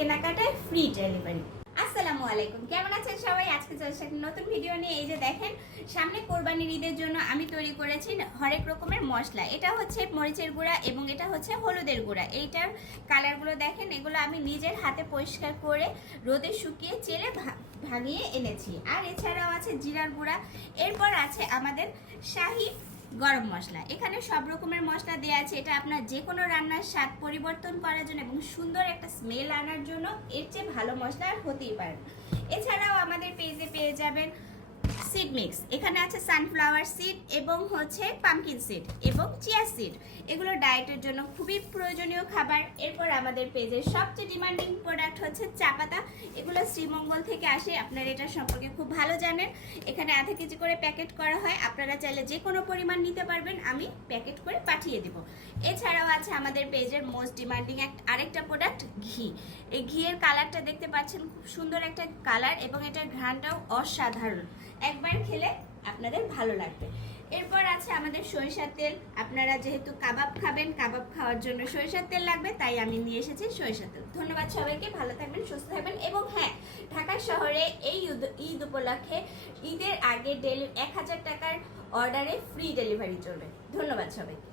কেনাকাটায় free delivery. আসসালামু আলাইকুম, কেমন আছেন সবাই? আজকে চলে একটা নতুন ভিডিও নিয়ে। এই যে দেখেন, সামনে কোরবানির ঈদের জন্য আমি তৈরি করেছি হরেক রকমের মশলা। এটা হচ্ছে মরিচের গুঁড়া এবং এটা হচ্ছে হলুদের গুঁড়া। এইটার কালারগুলো দেখেন, এগুলো আমি নিজের হাতে পরিষ্কার করে রোদে শুকিয়ে চেলে ভাঙিয়ে এনেছি। আর এছাড়াও আছে জিরার গুঁড়া। এরপর আছে আমাদের শাহি গরম মশলা। এখানে সব রকমের মশলা দেওয়া আছে। এটা আপনার যে কোনো রান্নার স্বাদ পরিবর্তন করার জন্য এবং সুন্দর একটা স্মেল আনার জন্য এর চেয়ে ভালো মশলা আর হতেই পারে না। এছাড়াও আমাদের পেজে পেয়ে যাবেন সিড মিক্স। এখানে আছে সানফ্লাওয়ার সিড এবং হচ্ছে পামকিন সিড এবং চিয়া সিড। এগুলো ডায়েটের জন্য খুবই প্রয়োজনীয় খাবার। এরপর আমাদের পেজের সবচেয়ে ডিমান্ডিং প্রোডাক্ট হচ্ছে চা পাতা। এগুলো শ্রীমঙ্গল থেকে আসে, আপনারা এটা সম্পর্কে খুব ভালো জানেন। এখানে আধা কেজি করে প্যাকেট করা হয়, আপনারা চাইলে যে কোনো পরিমাণ নিতে পারবেন, আমি প্যাকেট করে পাঠিয়ে দেব। এছাড়াও আছে আমাদের পেজের মোস্ট ডিমান্ডিং আরেকটা প্রোডাক্ট ঘি। এই ঘিয়ের কালারটা দেখতে পাচ্ছেন, খুব সুন্দর একটা কালার এবং এটার ঘ্রাণটাও অসাধারণ। একবার খেলে আপনাদের ভালো লাগবে। এরপর আছে আমাদের সরিষার তেল। আপনারা যেহেতু কাবাব খাবেন, কাবাব খাওয়ার জন্য সরিষার তেল লাগবে, তাই আমি নিয়ে এসেছি সরিষার তেল। ধন্যবাদ সবাইকে, ভালো থাকবেন, সুস্থ থাকবেন। এবং হ্যাঁ, ঢাকা শহরে এই ঈদ উপলক্ষে ঈদের আগে 1000 টাকার অর্ডারে ফ্রি ডেলিভারি চলবে। ধন্যবাদ সবাইকে।